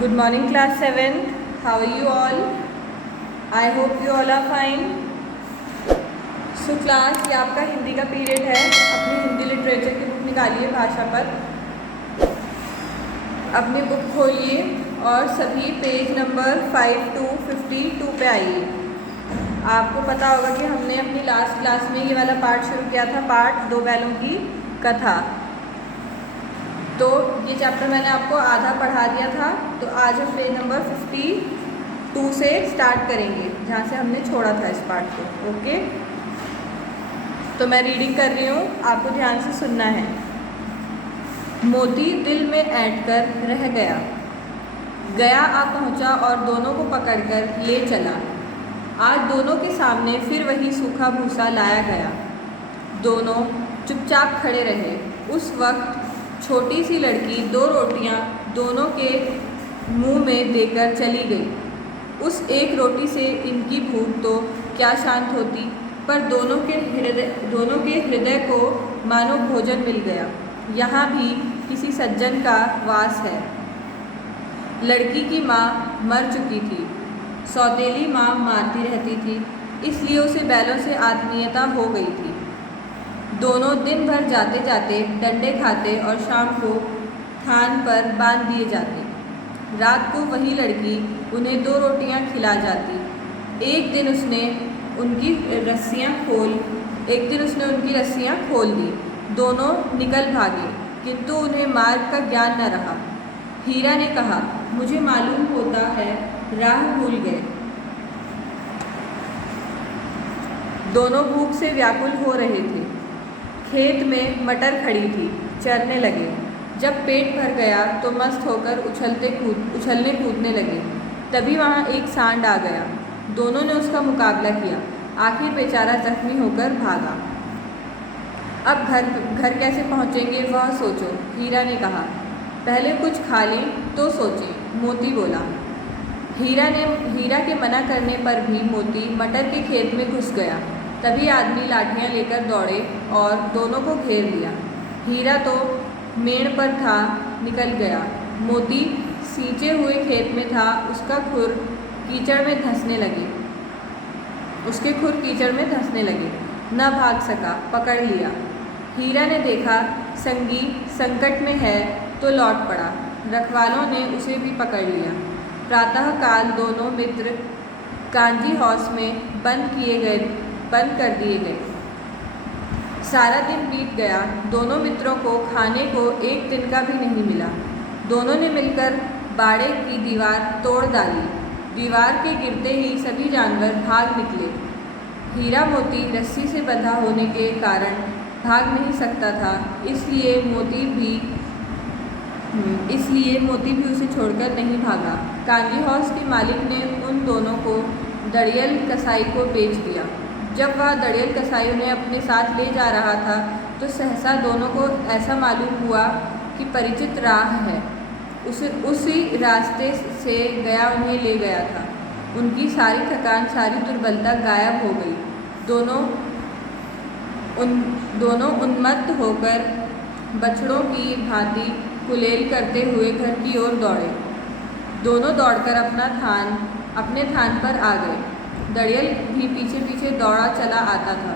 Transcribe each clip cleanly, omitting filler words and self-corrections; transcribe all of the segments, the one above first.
Good morning, class 7. How are you all? I hope you all are fine. So class, ये आपका हिंदी का period है. अपनी Hindi literature की बुक निकालिए भाषा पर. अपनी बुक खोलिए और सभी पेज नंबर 5 to 52 पे आइए. आपको पता होगा कि हमने अपनी लास्ट क्लास में ये वाला पार्ट शुरू किया था, पार्ट दो बैलों की कथा. तो ये चैप्टर मैंने आपको आधा पढ़ा दिया था. तो आज हम पेज नंबर 52 से स्टार्ट करेंगे, जहाँ से हमने छोड़ा था इस पार्ट को. ओके, तो मैं रीडिंग कर रही हूँ, आपको ध्यान से सुनना है. मोती दिल में ऐंठ कर रह गया, गया आ पहुँचा और दोनों को पकड़कर ले चला. आज दोनों के सामने फिर वही सूखा भूसा लाया गया. दोनों चुपचाप खड़े रहे. उस वक्त छोटी सी लड़की दो रोटियां दोनों के मुंह में देकर चली गई. उस एक रोटी से इनकी भूख तो क्या शांत होती, पर दोनों के हृदय को मानो भोजन मिल गया. यहाँ भी किसी सज्जन का वास है. लड़की की माँ मर चुकी थी. सौतेली माँ मारती रहती थी, इसलिए उसे बैलों से आत्मीयता हो गई थी. दोनों दिन भर जाते जाते डंडे खाते और शाम को थान पर बांध दिए जाते. रात को वही लड़की उन्हें दो रोटियां खिला जाती. एक दिन उसने उनकी रस्सियां खोल दी. दोनों निकल भागे, किंतु उन्हें मार्ग का ज्ञान न रहा. हीरा ने कहा, मुझे मालूम होता है राह भूल गए. दोनों भूख से व्याकुल हो रहे थे. खेत में मटर खड़ी थी, चरने लगे. जब पेट भर गया तो मस्त होकर उछलने कूदने लगे. तभी वहाँ एक सांड आ गया. दोनों ने उसका मुकाबला किया. आखिर बेचारा जख्मी होकर भागा. अब घर कैसे पहुँचेंगे वह सोचो, हीरा ने कहा. पहले कुछ खा लें तो सोचें, मोती बोला. हीरा के मना करने पर भी मोती मटर के खेत में घुस गया. तभी आदमी लाठियाँ लेकर दौड़े और दोनों को घेर लिया. हीरा तो मेड़ पर था, निकल गया. मोती सींचे हुए खेत में था. उसके खुर कीचड़ में धंसने लगे. न भाग सका, पकड़ लिया. हीरा ने देखा संगी संकट में है तो लौट पड़ा. रखवालों ने उसे भी पकड़ लिया. प्रातःकाल दोनों मित्र कांजी हाउस में बंद कर दिए गए. सारा दिन बीत गया. दोनों मित्रों को खाने को एक दिन का भी नहीं मिला. दोनों ने मिलकर बाड़े की दीवार तोड़ डाली. दीवार के गिरते ही सभी जानवर भाग निकले. हीरा मोती रस्सी से बंधा होने के कारण भाग नहीं सकता था, इसलिए मोती भी उसे छोड़कर नहीं भागा. कांजी हाउस के मालिक ने उन दोनों को दड़ियल कसाई को बेच दिया. जब वह दड़ियल कसाई उन्हें अपने साथ ले जा रहा था तो सहसा दोनों को ऐसा मालूम हुआ कि परिचित राह है. उसी रास्ते से गया उन्हें ले गया था. उनकी सारी थकान, सारी दुर्बलता गायब हो गई. दोनों उन्मत्त होकर बछड़ों की भांति कुलेल करते हुए घर की ओर दौड़े. दोनों दौड़कर अपने थान पर आ गए. दड़ियल भी पीछे पीछे दौड़ा चला आता था.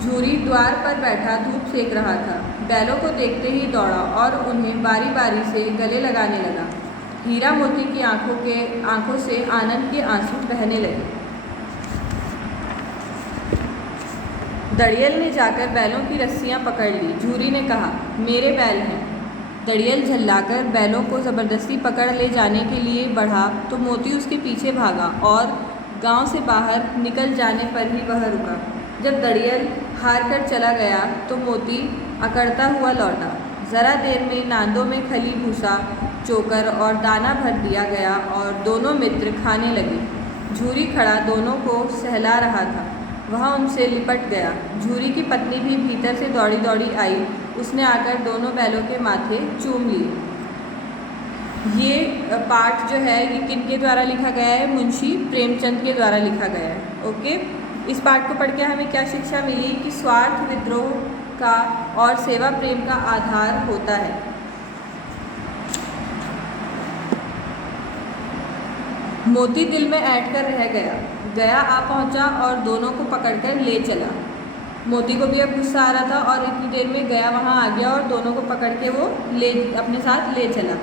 झूरी द्वार पर बैठा धूप सेक रहा था. बैलों को देखते ही दौड़ा और उन्हें बारी बारी से गले लगाने लगा. हीरा मोती की आंखों से आनंद के आंसू बहने लगे. दड़ियल ने जाकर बैलों की रस्सियां पकड़ ली. झूरी ने कहा, मेरे बैल हैं. दड़ियल झल्लाकर बैलों को ज़बरदस्ती पकड़ ले जाने के लिए बढ़ा तो मोती उसके पीछे भागा और गांव से बाहर निकल जाने पर ही वह रुका. जब दड़ियल हार कर चला गया तो मोती अकड़ता हुआ लौटा. ज़रा देर में नांदों में खली, भूसा, चोकर और दाना भर दिया गया और दोनों मित्र खाने लगे. झूरी खड़ा दोनों को सहला रहा था. वह उनसे लिपट गया. झूरी की पत्नी भी भीतर से दौड़ी दौड़ी आई. उसने आकर दोनों बैलों के माथे चूम लिए. ये पाठ जो है ये किन के द्वारा लिखा गया है? मुंशी प्रेमचंद के द्वारा लिखा गया है. ओके, इस पाठ को पढ़ के हमें क्या शिक्षा मिली कि स्वार्थ विद्रोह का और सेवा प्रेम का आधार होता है. मोती दिल में ऐंठ कर रह गया। गया आ पहुंचा और दोनों को पकड़कर ले चला। मोती को भी अब गुस्सा आ रहा था और इतनी देर में गया वहाँ आ गया और दोनों को पकड़ के वो अपने साथ ले चला।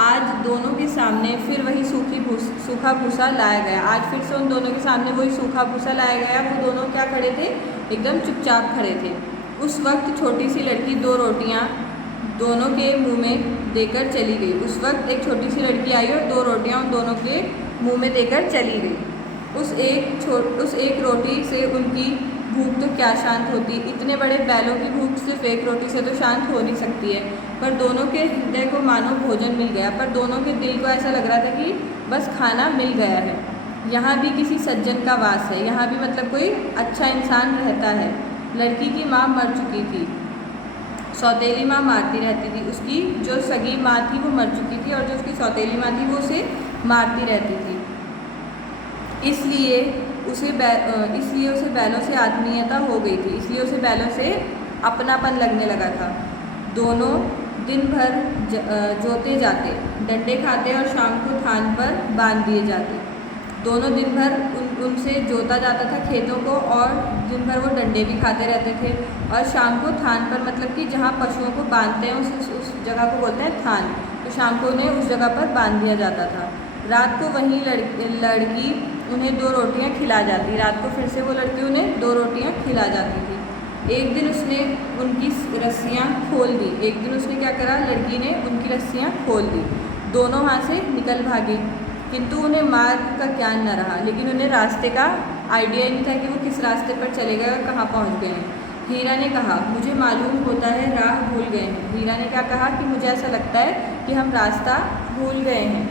आज दोनों के सामने फिर वही सूखा भूसा लाया गया। आज फिर से उन दोनों के सामने वही सूखा भूसा लाया गया। वो दोनों क्या खड़े थे, एकदम चुपचाप खड़े थे। उस वक्त छोटी सी लड़की 2 रोटियां दोनों के मुंह में देकर चली गई। उस वक्त एक छोटी सी लड़की आई और 2 रोटियां उन दोनों के मुंह में देकर चली गई। उस एक रोटी से उनकी भूख तो क्या शांत होती। इतने बड़े बैलों की भूख सिर्फ एक रोटी से तो शांत हो नहीं सकती है। पर दोनों के हृदय को मानो भोजन मिल गया। पर दोनों के दिल को ऐसा लग रहा था कि बस खाना मिल गया है। यहाँ भी किसी सज्जन का वास है। यहाँ भी मतलब कोई अच्छा इंसान रहता है। लड़की की माँ मर चुकी थी। सौतेली माँ मारती रहती थी। उसकी जो सगी माँ थी वो मर चुकी थी और जो उसकी सौतेली माँ थी वो उसे मारती रहती थी। इसलिए उसे बैलों से आत्मीयता हो गई थी। इसलिए उसे बैलों से अपनापन लगने लगा था। दोनों दिन भर जोते जाते, डंडे खाते और शाम को थान पर बांध दिए जाते। दोनों दिन भर उनसे जोता जाता था खेतों को और दिन भर वो डंडे भी खाते रहते थे। और शाम को थान पर मतलब कि जहाँ पशुओं को बांधते हैं उस जगह को बोलते हैं थान। तो शाम को उन्हें उस जगह पर बांध दिया जाता था। रात को वहीं लड़की उन्हें 2 रोटियां खिला जाती। रात को फिर से वो लड़की उन्हें 2 रोटियां खिला जाती थी। एक दिन उसने उनकी रस्सियाँ खोल दी। एक दिन उसने क्या करा, लड़की ने उनकी रस्सियाँ खोल दी। दोनों वहाँ से निकल भागे, किंतु उन्हें मार्ग का ज्ञान न रहा। लेकिन उन्हें रास्ते का आइडिया ही नहीं था कि वो किस रास्ते पर चले गए और कहाँ पहुँच गए हैं। हीरा ने कहा, मुझे मालूम होता है राह भूल गए हैं। हीरा ने क्या कहा कि मुझे ऐसा लगता है कि हम रास्ता भूल गए हैं।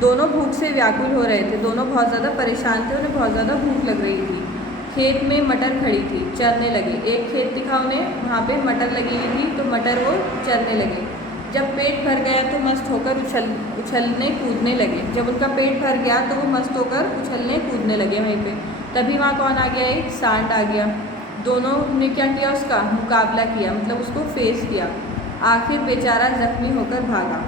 दोनों भूख से व्याकुल हो रहे थे। दोनों बहुत ज़्यादा परेशान थे। उन्हें बहुत ज़्यादा भूख लग रही थी। खेत में मटर खड़ी थी, चरने लगे। एक खेत दिखा उन्हें, वहाँ पे मटर लगी हुई थी तो मटर वो चरने लगे। जब पेट भर गया तो मस्त होकर उछलने कूदने लगे। जब उनका पेट भर गया तो वो मस्त होकर उछलने कूदने लगे वहीं पे। तभी वहाँ कौन आ गया, एक सांड आ गया। दोनों ने क्या किया, उसका मुकाबला किया, मतलब उसको फेस किया। आखिर बेचारा जख्मी होकर भागा।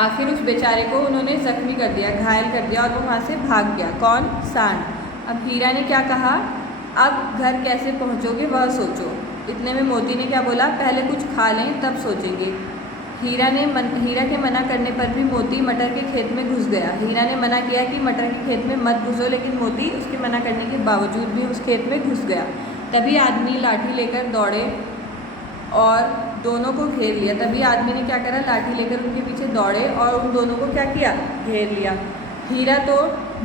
आखिर उस बेचारे को उन्होंने जख्मी कर दिया, घायल कर दिया और वो वहाँ से भाग गया। कौन, सांड। अब हीरा ने क्या कहा, अब घर कैसे पहुँचोगे वह सोचो। इतने में मोती ने क्या बोला, पहले कुछ खा लें तब सोचेंगे। हीरा के मना करने पर भी मोती मटर के खेत में घुस गया। हीरा ने मना किया कि मटर के खेत में मत घुसो, लेकिन मोती उसके मना करने के बावजूद भी उस खेत में घुस गया। तभी आदमी लाठी लेकर दौड़े और दोनों को घेर लिया। तभी आदमी ने क्या करा, लाठी लेकर उनके पीछे दौड़े और उन दोनों को क्या किया, घेर लिया। हीरा तो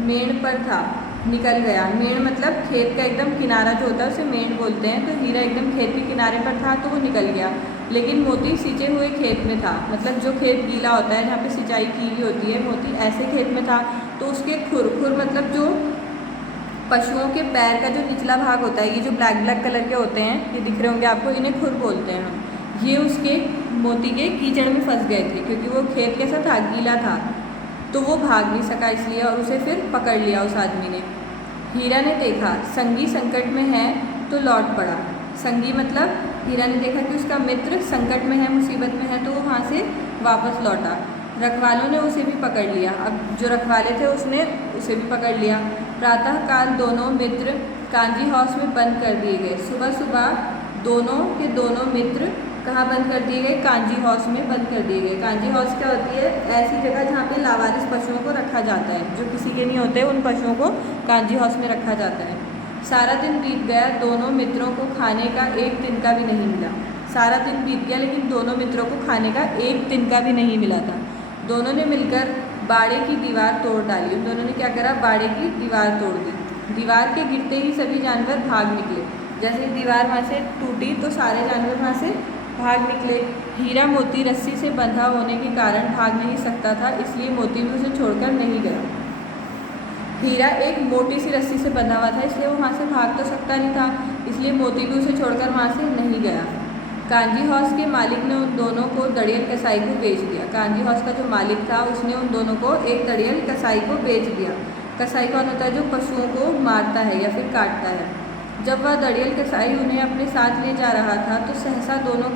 मेड़ पर था, निकल गया। मेड़ मतलब खेत का एकदम किनारा जो होता है उसे मेड़ बोलते हैं। तो हीरा एकदम खेत के किनारे पर था तो वो निकल गया। लेकिन मोती सिंचे हुए खेत में था, मतलब जो खेत गीला होता है जहाँ पे सिंचाई की हुई होती है, मोती ऐसे खेत में था। तो उसके खुर मतलब जो पशुओं के पैर का जो निचला भाग होता है, ये जो ब्लैक कलर के होते हैं, ये दिख रहे होंगे आपको, इन्हें खुर बोलते हैं हम। ये उसके मोती के कीचड़ में फंस गए थे क्योंकि वो खेत कैसा था, गीला था। तो वो भाग नहीं सका इसलिए, और उसे फिर पकड़ लिया उस आदमी ने। हीरा ने देखा संगी संकट में है तो लौट पड़ा। संगी मतलब हीरा ने देखा कि उसका मित्र संकट में है, मुसीबत में है, तो वो वहाँ से वापस लौटा। रखवालों ने उसे भी पकड़ लिया। अब जो रखवाले थे उसने उसे भी पकड़ लिया। प्रातःकाल दोनों मित्र कांजी हाउस में बंद कर दिए गए। सुबह सुबह दोनों मित्र कहाँ बंद कर दिए गए, कांजी हाउस में बंद कर दिए गए। कांजी हाउस क्या होती है, ऐसी जगह जहाँ पे लावारिस पशुओं को रखा जाता है, जो किसी के नहीं होते, उन पशुओं को कांजी हाउस में रखा जाता है। सारा दिन बीत गया, दोनों मित्रों को खाने का एक दिन का भी नहीं मिला। सारा दिन बीत गया लेकिन दोनों मित्रों को खाने का एक दिन का भी नहीं मिला था। दोनों ने मिलकर बाड़े की दीवार तोड़ डाली। उन दोनों ने क्या करा, बाड़े की दीवार तोड़ दी। दीवार के गिरते ही सभी जानवर भाग निकले। जैसे दीवार वहाँ से टूटी तो सारे जानवर वहाँ से भाग निकले। हीरा मोती रस्सी से बंधा होने के कारण भाग नहीं सकता था, इसलिए मोती भी उसे छोड़कर नहीं गया। हीरा एक मोटी सी रस्सी से बंधा हुआ था, इसलिए वो वहाँ से भाग तो सकता नहीं था, इसलिए मोती भी उसे छोड़कर वहाँ से नहीं गया। कांजी हाउस के मालिक ने उन दोनों को दड़ियल कसाई को बेच दिया। कांजी हाउस का जो मालिक था उसने उन दोनों को एक दड़ियल कसाई को बेच दिया। कसाई कौन होता है, जो पशुओं को मारता है या फिर काटता है। जब वह दड़ियल कसाई उन्हें अपने साथ ले जा रहा था तो सहसा दोनों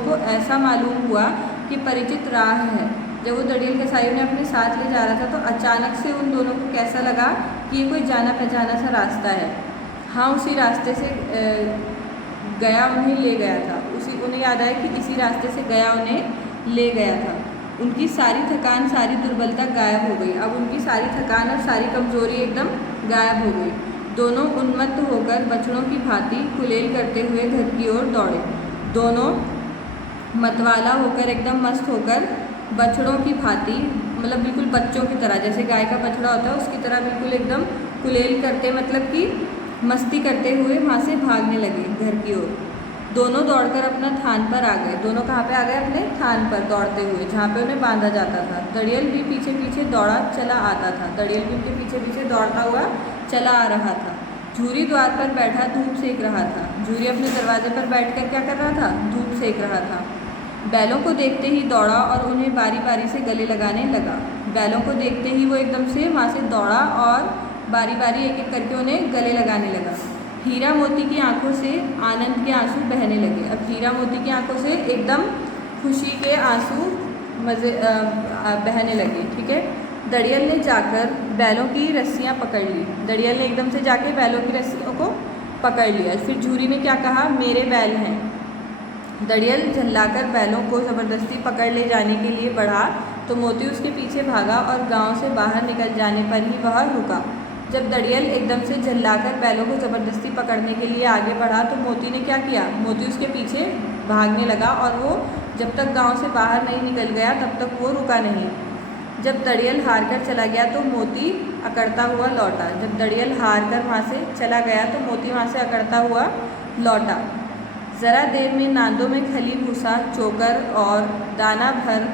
को ऐसा मालूम हुआ कि परिचित राह है। जब वो दड़ियल कसाई उन्हें अपने साथ ले जा रहा था तो अचानक से उन दोनों को कैसा लगा कि ये कोई जाना पहचाना सा रास्ता है। हाँ, उसी रास्ते से गया उन्हें ले गया था। उन्हें याद आया कि इसी रास्ते से गया उन्हें ले गया था। उनकी सारी थकान, सारी दुर्बलता गायब हो गई। अब उनकी सारी थकान और सारी कमज़ोरी एकदम गायब हो गई। दोनों उन्मत्त होकर बछड़ों की भांति कुलेल करते हुए घर की ओर दौड़े। दोनों मतवाला होकर, एकदम मस्त होकर, बछड़ों की भांति, मतलब बिल्कुल बच्चों की तरह, जैसे गाय का बछड़ा होता है उसकी तरह बिल्कुल एकदम कुलेल करते, मतलब कि मस्ती करते हुए वहाँ से भागने लगे घर की ओर। दोनों दौड़कर अपना थान पर आ गए। दोनों कहाँ पे आ गए? अपने थान पर दौड़ते हुए, जहाँ पे उन्हें बांधा जाता था। दड़ियल भी पीछे पीछे दौड़ा चला आता था। दड़ियल भी उनके पीछे पीछे दौड़ता हुआ चला आ रहा था। झूरी द्वार पर बैठा धूप सेक रहा था। झूरी अपने दरवाजे पर बैठकर क्या कर रहा था? धूप सेक रहा था। बैलों को देखते ही दौड़ा और उन्हें बारी बारी से गले लगाने लगा। बैलों को देखते ही वो एकदम से वहाँ से दौड़ा और बारी बारी एक एक करके उन्हें गले लगाने लगा। हीरा मोती की आंखों से आनंद के आंसू बहने लगे। अब हीरा मोती की आंखों से एकदम खुशी के आंसू बहने लगे। ठीक है। दड़ियल ने जाकर बैलों की रस्सियाँ पकड़ ली। दड़ियल ने एकदम से जाके बैलों की रस्सियों को पकड़ लिया। फिर झूरी ने क्या कहा? मेरे बैल हैं। दड़ियल झल्लाकर बैलों को ज़बरदस्ती पकड़ ले जाने के लिए बढ़ा तो मोती उसके पीछे भागा और गांव से बाहर निकल जाने पर ही वह रुका। जब दड़ियल एकदम से झल्लाकर बैलों को ज़बरदस्ती पकड़ने के लिए आगे बढ़ा तो मोती ने क्या किया? मोती उसके पीछे भागने लगा और वो जब तक गांव से बाहर नहीं निकल गया तब तक वो रुका नहीं। जब दड़ियल हार कर चला गया तो मोती अकड़ता हुआ लौटा। जब दड़ियल हार कर वहाँ से चला गया तो मोती वहाँ से अकड़ता हुआ लौटा। ज़रा देर में नांदों में खली भूसा, चोकर और दाना भर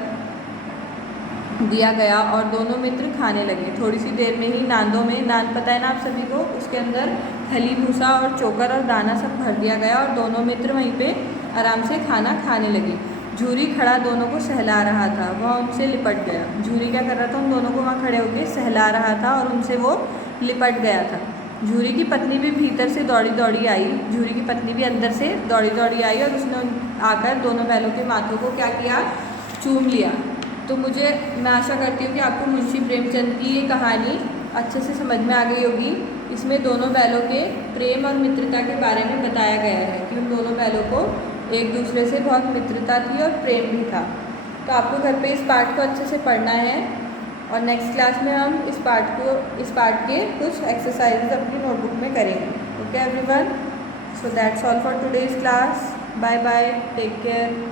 दिया गया और दोनों मित्र खाने लगे। थोड़ी सी देर में ही नांदों में, नांद पता है ना आप सभी को, उसके अंदर खली भूसा और चोकर और दाना सब भर दिया गया और दोनों मित्र वहीं पे आराम से खाना खाने लगे। झूरी खड़ा दोनों को सहला रहा था। वह उनसे लिपट गया। झूरी क्या कर रहा था? उन दोनों को वहाँ खड़े होकर सहला रहा था और उनसे वो लिपट गया था। झूरी की पत्नी भी भीतर से दौड़ी दौड़ी आई। झूरी की पत्नी भी अंदर से दौड़ी दौड़ी आई और उसने आकर दोनों बैलों के माथों को क्या किया? चूम लिया। तो मैं आशा करती हूँ कि आपको मुंशी प्रेमचंद की ये कहानी अच्छे से समझ में आ गई होगी। इसमें दोनों बैलों के प्रेम और मित्रता के बारे में बताया गया है कि उन दोनों बैलों को एक दूसरे से बहुत मित्रता थी और प्रेम भी था। तो आपको घर पे इस पार्ट को अच्छे से पढ़ना है और नेक्स्ट क्लास में हम इस पार्ट के कुछ एक्सरसाइजेज अपनी नोटबुक में करेंगे। Okay everyone, so that's all for today's class. Bye bye, take care.